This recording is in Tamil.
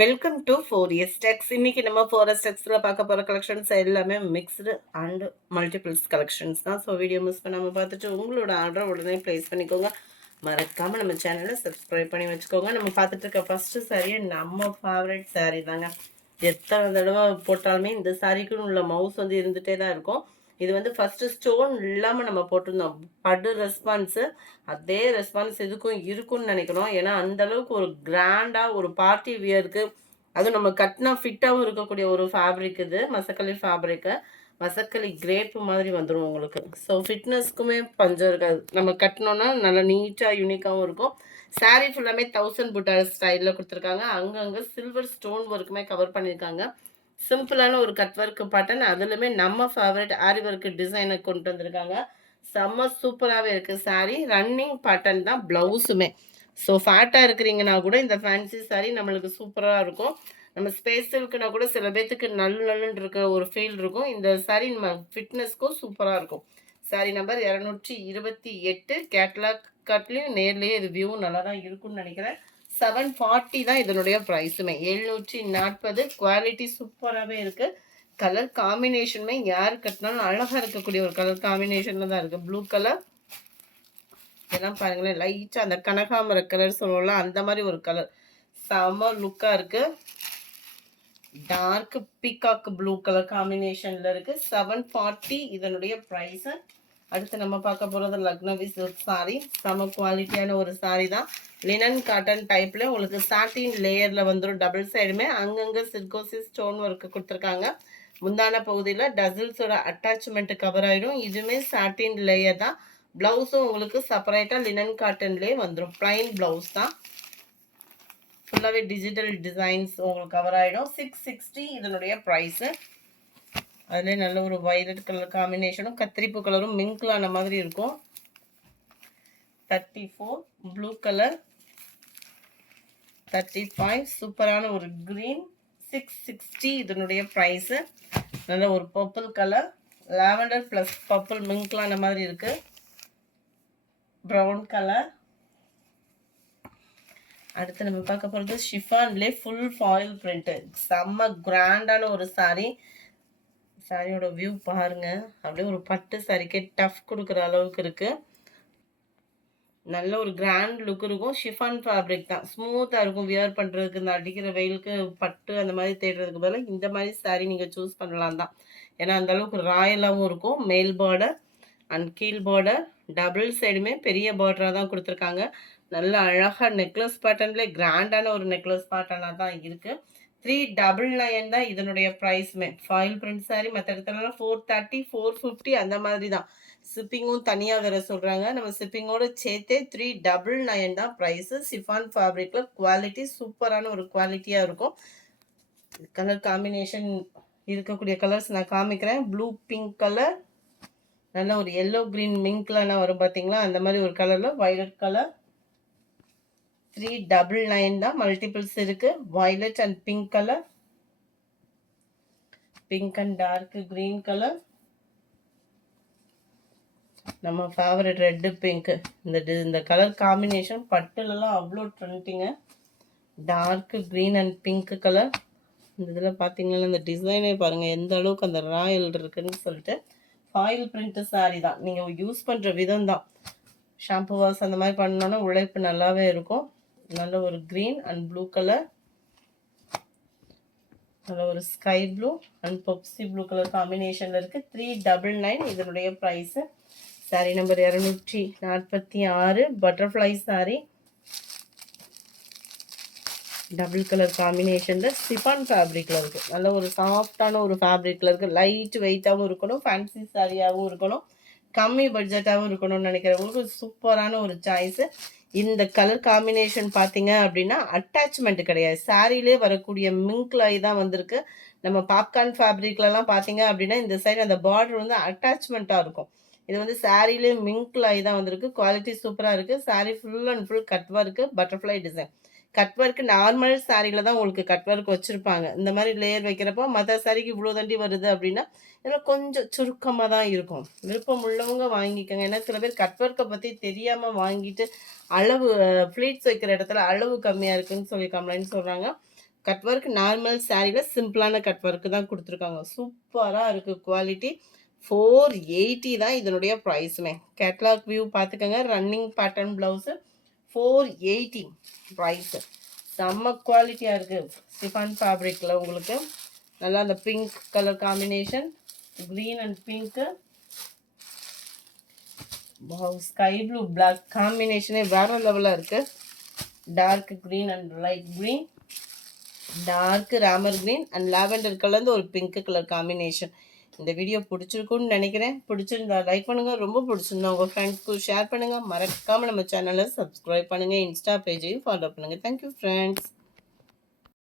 Welcome to 4S Techs. இன்னைக்கு நம்ம 4S Techsல பார்க்க போகிற கலெக்ஷன்ஸ் எல்லாமே மிக்ஸ்டு அண்ட் மல்டிபிள்ஸ் கலெக்ஷன்ஸ் தான். ஸோ வீடியோ மிஸ் பண்ணாமல் பார்த்துட்டு உங்களோட ஆர்டர் உடனே ப்ளேஸ் பண்ணிக்கோங்க. மறக்காமல் நம்ம சேனலை சப்ஸ்கிரைப் பண்ணி வச்சுக்கோங்க. நம்ம பார்த்துட்டு இருக்க ஃபஸ்ட்டு சாரியே நம்ம ஃபேவரட் சாரீ தாங்க. எத்தனை தடவை போட்டாலுமே இந்த சாரீக்குன்னு உள்ள மவுஸ் வந்து இருந்துகிட்டே தான் இருக்கும். இது வந்து ஃபஸ்ட்டு ஸ்டோன் இல்லாமல் நம்ம போட்டிருந்தோம். படு ரெஸ்பான்ஸு அதே ரெஸ்பான்ஸ் இதுக்கும் இருக்குன்னு நினைக்கிறோம். ஏன்னா அந்தளவுக்கு ஒரு கிராண்டாக ஒரு பார்ட்டி வியருக்கு, அதுவும் நம்ம கட்டினா ஃபிட்டாகவும் இருக்கக்கூடிய ஒரு ஃபேப்ரிக் இது. மசக்களி ஃபேப்ரிக்கு, மசக்களி கிரேப்பு மாதிரி வந்துடும் உங்களுக்கு. ஸோ ஃபிட்னஸ்க்குமே பஞ்சம் இருக்காது. நம்ம கட்டினோன்னா நல்லா நீட்டாக யூனிக்காகவும் இருக்கும். சாரீ ஃபுல்லாமே 1000 புட்டாஸ் ஸ்டைலில் கொடுத்துருக்காங்க. அங்கங்கே சில்வர் ஸ்டோன் ஒர்க்குமே கவர் பண்ணியிருக்காங்க. சிம்பிளான ஒரு கட் ஒர்க் பேட்டர்ன், அதுலேயுமே நம்ம ஃபேவரட் ஆரி ஒர்க் டிசைனை கொண்டு வந்திருக்காங்க. செம்ம சூப்பராகவே இருக்குது சாரீ. ரன்னிங் பேட்டர்ன் தான் ப்ளவுஸுமே. ஸோ ஃபேட்டாக இருக்கிறீங்கன்னா கூட இந்த ஃபேன்சி சாரீ நம்மளுக்கு சூப்பராக இருக்கும். நம்ம ஸ்பேஸ் இருக்குன்னா கூட சில பேர்த்துக்கு நல்லுன்னு இருக்க ஒரு ஃபீல் இருக்கும். இந்த சாரீ நம்ம ஃபிட்னஸ்க்கும் சூப்பராக இருக்கும். சாரீ நம்பர் 228. கேட்லாக் காட்லேயும் நேர்லேயே இது வியூ நல்லா தான் இருக்கும்னு நினைக்கிறேன். 740 தான் இதனுடைய ப்ரைஸுமே. 740. குவாலிட்டி சூப்பராகவே இருக்குது. கலர் காம்பினேஷனுமே யார் கட்டினாலும் அழகாக இருக்கக்கூடிய ஒரு கலர் காம்பினேஷனில் தான் இருக்குது. ப்ளூ கலர் இதெல்லாம் பாருங்களேன், லைட்டாக அந்த கனகாமர கலர் சொல்லுவோம்ல அந்த மாதிரி ஒரு கலர். செம்ம லுக்காக இருக்குது. டார்க் பீகாக் ப்ளூ கலர் காம்பினேஷனில் இருக்குது. 740 இதனுடைய ப்ரைஸு. அடுத்து நம்ம பார்க்க போகிறது லக்னவி சில்க் சாரீ. செம குவாலிட்டியான ஒரு சாரீ தான். லினன் காட்டன் டைப்பில் உங்களுக்கு சாட்டின் லேயரில் வந்துடும். டபுள் சைடுமே அங்கங்கே சிர்கோசிஸ் ஸ்டோன் ஒர்க்கு கொடுத்துருக்காங்க. முந்தான பகுதியில் டசில்ஸோட அட்டாச்மெண்ட் கவர் ஆகிடும். இதுவுமே சாட்டின் லேயர் தான். ப்ளவுஸும் உங்களுக்கு செப்பரேட்டாக லினன் காட்டன்லேயே வந்துடும். ப்ளைன் ப்ளவுஸ் தான். ஃபுல்லாகவே டிஜிட்டல் டிசைன்ஸ் உங்களுக்கு கவர் ஆகிடும். 660 இதனுடைய ப்ரைஸு. அதிலே நல்ல ஒரு வயலட் கலர் காம்பினேஷனும் கத்திரிப்பு கலரும் மிங்க்லான மாதிரி இருக்கும். 34 ப்ளூ கலர், 35 சூப்பரான ஒரு க்ரீன். 660 இதனுடைய ப்ரைஸு. நல்ல ஒரு purple colour, lavender plus purple மிங்க்லான மாதிரி இருக்குது. Brown colour. அடுத்து நம்ம பார்க்க போகிறது ஷிஃபான்லே ஃபுல் ஃபாயில் பிரிண்ட்டு. செம்ம கிராண்டான ஒரு சாரீ. சாரியோட வியூ பாருங்க, அப்படியே ஒரு பட்டு சாரிக்கே டஃப் கொடுக்குற அளவுக்கு இருக்கு. நல்ல ஒரு கிராண்ட் லுக் இருக்கும். ஷிஃபான் ஃபேப்ரிக் தான், ஸ்மூத்தாக இருக்கும் வியர் பண்ணுறதுக்கு. இந்த அடிக்கிற வெயிலுக்கு பட்டு அந்த மாதிரி தேடுறதுக்கு பதிலாக இந்த மாதிரி சாரீ நீங்கள் சூஸ் பண்ணலாம் தான். ஏன்னா அந்த அளவுக்கு ராயலாகவும் இருக்கும். மேல் பார்டர் அண்ட் கீழ் பார்டர் டபுள் சைடுமே பெரிய பார்டராக தான் கொடுத்துருக்காங்க. நல்ல அழகாக நெக்லஸ் பேட்டர்ன்லேயே கிராண்டான ஒரு நெக்லஸ் பேட்டர்னாக தான் இருக்குது. 399 தான் இதனுடைய ப்ரைஸுமே. ஃபாயில் பிரிண்ட் சாரீ மற்ற இடத்துலலாம் 430 450 அந்த மாதிரி தான். ஷிப்பிங்கும் தனியாக வேறு சொல்கிறாங்க. நம்ம ஷிப்பிங்கோடு சேர்த்தே 399 தான் ப்ரைஸு. சிஃபான் ஃபேப்ரிக்கில் குவாலிட்டி சூப்பரான ஒரு குவாலிட்டியாக இருக்கும். கலர் காம்பினேஷன் இருக்கக்கூடிய கலர்ஸ் நான் காமிக்கிறேன். ப்ளூ பிங்க் கலர், நல்ல ஒரு எல்லோ க்ரீன் மிங்க்லாம் வரும் பார்த்தீங்களா, அந்த மாதிரி ஒரு கலரில் வயலட் கலர். 399 தான். மல்டிபிள்ஸ் இருக்கு. Violet and pink colour, pink and dark green colour, நம்ம ஃபேவரட் ரெட்டு பிங்க். இந்த கலர் காம்பினேஷன் பட்டுலலாம் அவ்வளோ ட்ரெண்டிங்க. Dark green and pink colour. இந்த இதில் பார்த்தீங்கன்னா இந்த டிசைனே பாருங்கள் எந்த அளவுக்கு அந்த ராயல் இருக்குன்னு சொல்லிட்டு. ஃபாயில் பிரிண்ட் சாரீ தான். நீங்கள் யூஸ் பண்ணுற விதம் தான். ஷாம்பு வாஷ் அந்த மாதிரி பண்ணோன்னா உழைப்பு நல்லாவே இருக்கும். நல்ல ஒரு க்ரீன் அண்ட் ப்ளூ கலர், நல்ல ஒரு ஸ்கை ப்ளூ அண்ட் பொப்சி ப்ளூ கலர் காம்பினேஷனில் இருக்குது. 399 இதனுடைய price. Sari number 246 butterfly sari. Double colour காம்பினேஷனில் சிஃபான் ஃபேப்ரிக்கில் இருக்குது. நல்ல ஒரு சாஃப்டான ஒரு ஃபேப்ரிக்கில் இருக்குது. லைட் வெயிட்டாகவும் இருக்கணும், ஃபேன்சி சாரியாகவும் இருக்கணும், கம்மி பட்ஜெட்டாகவும் இருக்கணும்னு நினைக்கிறவங்களுக்கு சூப்பரான ஒரு சாய்ஸு. இந்த கலர் காம்பினேஷன் பார்த்தீங்க அப்படின்னா அட்டாச்மெண்ட் கிடையாது. சாரிலே வரக்கூடிய மிங்க்லாய் தான் வந்திருக்கு. நம்ம பாப்கார்ன் ஃபேப்ரிக்லலாம் பார்த்தீங்க அப்படின்னா இந்த சைடு அந்த பார்டர் வந்து அட்டாச்மெண்ட்டாக இருக்கும். இது வந்து சாரிலே மிங்க்லாய் தான் வந்திருக்கு. குவாலிட்டி சூப்பராக இருக்குது. Sorry full and full cut work, butterfly design. Cut work normal சாரியில் தான் உங்களுக்கு கட் ஒர்க் வச்சுருப்பாங்க. இந்த மாதிரி லேயர் வைக்கிறப்போ மற்ற சாரிக்கு இவ்வளோ தண்டி வருது அப்படின்னா இதில் கொஞ்சம் சுருக்கமாக தான் இருக்கும். விருப்பம் உள்ளவங்க வாங்கிக்கோங்க. ஏன்னா சில பேர் கட் ஒர்க்கை பற்றி தெரியாமல் வாங்கிட்டு அளவு ஃப்ளீட்ஸ் வைக்கிற இடத்துல அளவு கம்மியாக இருக்குதுன்னு சொல்லி கம்ப்ளைண்ட் சொல்கிறாங்க. கட் ஒர்க் நார்மல் சாரியில் சிம்பிளான கட் ஒர்க்கு தான் கொடுத்துருக்காங்க. சூப்பராக இருக்குது குவாலிட்டி. 480 தான் இதனுடைய ப்ரைஸுமே. கேட்லாக் வியூ பார்த்துக்கோங்க. Running pattern blouse 480 price. செம்ம குவாலிட்டியாக இருக்குது. சிஃபான் ஃபேப்ரிக்கில் உங்களுக்கு நல்லா அந்த pink colour combination, green and pink, sky blue black காம்பினேஷனே வேறு லெவலாக இருக்குது. Dark green and light green, dark ராமர் க்ரீன் அண்ட் லாவெண்டர் கலர்ந்து ஒரு பிங்க் கலர் காம்பினேஷன். இந்த வீடியோ பிடிச்சிருக்குன்னு நினைக்கிறேன். பிடிச்சிருந்தா லைக் பண்ணுங்கள். ரொம்ப பிடிச்சிருந்தா உங்கள் ஃப்ரெண்ட்ஸ்க்கு ஷேர் பண்ணுங்கள். மறக்காமல் நம்ம சேனலை சப்ஸ்கிரைப் பண்ணுங்கள். இன்ஸ்டா பேஜையும் ஃபாலோ பண்ணுங்கள். Thank you friends.